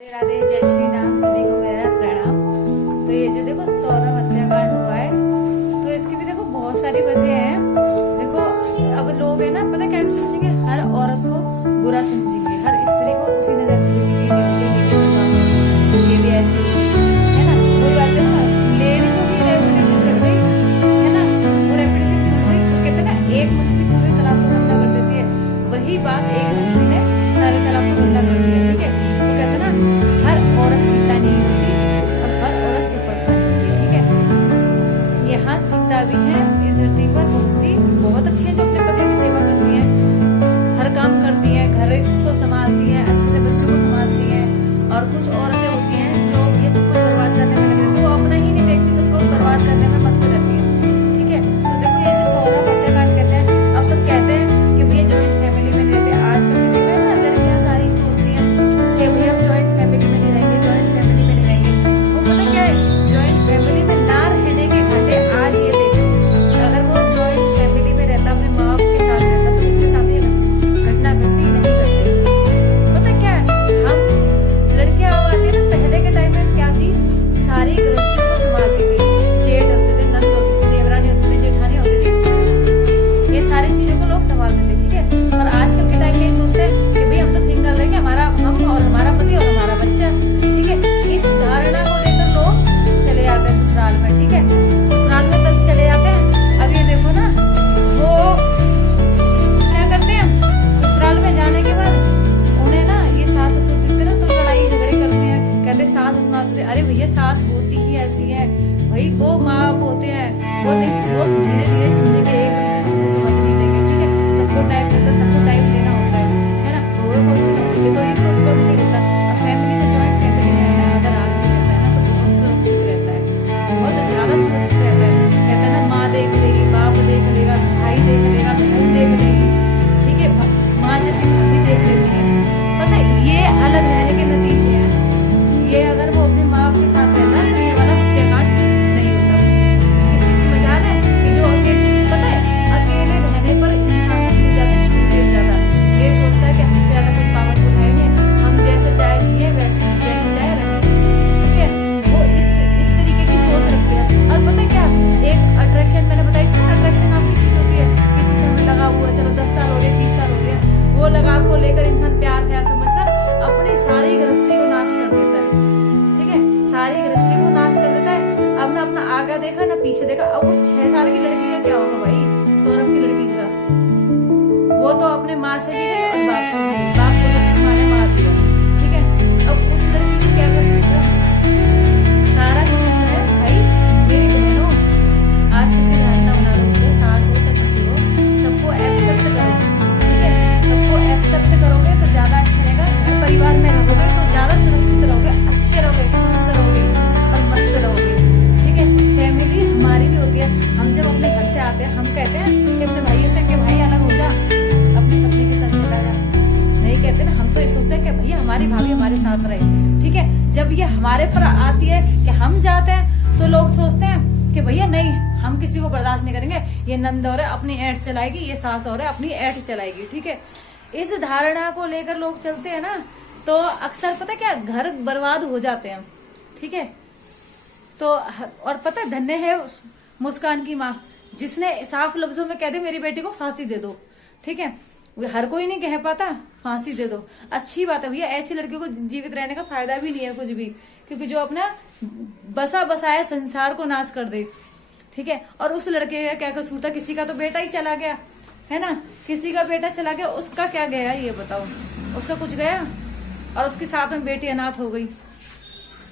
राधे राधे, जय श्री राम। सभी को मेरा प्रणाम। तो ये जो देखो सौरभ हत्याकांड हुआ है, तो इसकी भी देखो बहुत सारी वजह हैं। देखो अब लोग है ना, पता क्या समझेंगे, हर औरत को बुरा समझेंगे, हर स्त्री को उसी नजर से देखेंगे, ये भी ऐसी है ना। वही बात है ना, लेडीजों की रेपुटेशन बढ़ गई है ना। वो रेपुटेशन क्यों बढ़ गई? तो कहते हैं ना, एक मछली पूरे तालाब को गंदा कर देती है। वही बात एक मछली ने सारे तालाब को गंदा कर दिया। ठीक है, वो कहते हैं ना, हर औरत सीता नहीं होती और हर औरत सुपर्णा नहीं होती। ठीक है, यहाँ सीता भी है इस धरती पर, बहुत अच्छी है, जो अपने पतियों की सेवा करती है, हर काम करती है, घर को संभालती है, अच्छे से बच्चों को संभालती है। और कुछ औरतें होती हैं जो ये सब कुछ बर्बाद करने में लगी रहती है, वो अपना ही नहीं देखती, सबको बर्बाद करने में मस्त रहती है। ठीक है, तो देखो ये जो सौरभ हत्याकांड कहते हैं, अब सब कहते हैं कि भैया जॉइंट फैमिली में रहते हैं। आजकल के देखो ना, लड़कियां सारी सोचती हैं कि भैया हम जॉइंट फैमिली में नहीं रहेंगे, जॉइंट फैमिली में नहीं रहेंगे। वो पता क्या है, जॉइंट फैमिली में ना रहने के घाटे आज ये देखो, अगर वो जॉइंट फैमिली में रहता, अपने माँ बाप के साथ रहता, तो उसके साथ ये घटना घटती नहीं करती। पता क्या है, हम लड़कियां आती ना, पहले के टाइम में क्या थी, सारी गृहस्थी को संभालती थी। जेठ होते थे, नंद होती थी, देवरानी होती थी, जेठानी होती थी, ये सारी चीजों को लोग संभालते थे। ठीक है, और आजकल के टाइम में ये सोचते हैं कि भाई हम तो सिंगल रहेंगे, हम और हमारा पति और हमारा बच्चा। ठीक है, इस धारणा को लेकर लोग चले जाते हैं ससुराल में। ठीक है, ससुराल में तब चले जाते हैं। अब ये देखो ना, वो क्या करते हैं, ससुराल में जाने के बाद उन्हें ना ये सास ससुर दिखते ना, तो लड़ाई झगड़े करते हैं, कहते सास मारते। अरे भैया, सास होती ही ऐसी है भाई, वो माँ बाप होते हैं, वो नहीं, वो धीरे धीरे समझेंगे, एक दूसरे को समझ नहीं देंगे। ठीक है, सबको टाइम देता, सबको टाइम देना होता है ना। वो कौन सी कंपनी, कोई कम नहीं रहता। और फैमिली में, जॉइंट फैमिली में है, अगर आदमी रहता है ना, तो बहुत सुरक्षित रहता है, बहुत ज्यादा सुरक्षित रहता है। कहते हैं ना, माँ देख लेगी, बाप देख लेगा, भाई देख लेगा, बहन देख लेगी। ठीक है, माँ जैसी भाभी देख लेती है। पता है, ये अलग रहने के नतीजे हैं। ये अगर वो अपने माँ बाप के साथ रहता तो ये वाला हत्याकांड नहीं होता। किसी की मजाल है कि जो पता है, अकेले रहने पर इंसान को मिल जाता है, छूट मिल जाता है। ये सोचता है कि हमसे ज्यादा कोई पावरफुल है नहीं, हम जैसे चाहे जिए, वैसे जैसे चाहे रहें। ठीक है, वो इस तरीके की सोच रखते हैं। और पता है क्या, एक अट्रैक्शन, मैंने बताई थी, अट्रैक्शन आपकी चीज होती है, किसी से हमें लगा हुआ, चलो 10 साल हो गए, 20 साल हो गया, वो लगाव को लेकर इंसान प्यार समझकर अपनी सारी गृहस्थी को नाश कर देता है। ठीक है, सारी गृहस्थी को नाश कर देता है। अब ना अपना आगे देखा ना पीछे देखा। अब उस 6 साल की लड़की का क्या होगा भाई, सौरभ की लड़की का? वो तो अपने माँ से भी गई और बाप से भी गई, बाप को तो उसकी माँ ने मार दिया। ठीक है, अब उस लड़की की क्या कसूर है? सारा कसूर है भाई मेरी बहनों। आजकल की धारणा बना लो, मुझे सास हो चाहे ससुर हो, सबको एक्सेप्ट करो। ठीक है, सबको एक्सेप्ट करोगे तो ज्यादा अच्छा रहेगा। घर परिवार में रहोगे तो ज्यादा सुरक्षित रहोगे, अच्छे रहोगे, स्वस्थ रहोगे और मस्त रहोगे। ठीक है, फैमिली हमारी भी होती है। हम जब अपने घर से आते हैं, हम कहते हैं कि अपने भाइयों से कि भाई अलग हो जा, अपनी पत्नी के साथ चला जा। नहीं कहते ना, हम तो ये सोचते हैं कि भैया हमारी भाभी हमारे साथ रहे। ठीक है, जब ये हमारे पर आती है कि हम जाते हैं, तो लोग सोचते हैं कि भैया नहीं, हम किसी को बर्दाश्त नहीं करेंगे, ये नंद और है अपनी ऐट चलाएगी, ये सास और है अपनी ऐट चलाएगी। ठीक है, इस धारणा को लेकर लोग चलते हैं ना, तो अक्सर पता क्या, घर बर्बाद हो जाते हैं। ठीक है, तो और पता है, धन्य है मुस्कान की माँ, जिसने साफ लफ्जों में कह दे मेरी बेटी को फांसी दे दो। ठीक है, हर कोई नहीं कह पाता, फांसी दे दो, अच्छी बात है भैया। ऐसी लड़कियों को जीवित रहने का फायदा भी नहीं है कुछ भी, क्योंकि जो अपना बसा बसाया संसार को नाश कर दे। ठीक है, और उस लड़के का क्या कसूर था? किसी का तो बेटा ही चला गया है ना, किसी का बेटा चला गया, उसका क्या गया ये बताओ? उसका कुछ गया? और उसके साथ में बेटी अनाथ हो गई।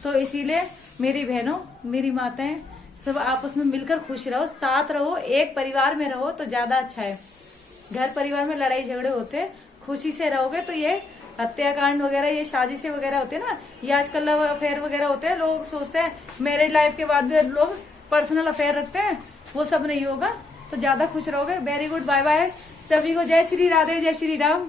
तो इसीलिए मेरी बहनों, मेरी माताएं, सब आपस में मिलकर खुश रहो, साथ रहो, एक परिवार में रहो तो ज्यादा अच्छा है। घर परिवार में लड़ाई झगड़े होते हैं, खुशी से रहोगे तो ये हत्याकांड वगैरह, ये साजिशें वगैरह होते हैं ना, ये आजकल लव अफेयर वगैरह होते हैं। लोग सोचते हैं मैरिड लाइफ के बाद भी लोग पर्सनल अफेयर रखते हैं, वो सब नहीं होगा। तो ज्यादा खुश रहोगे। वेरी गुड, बाय बाय सभी को। जय श्री राधे, जय श्री राम।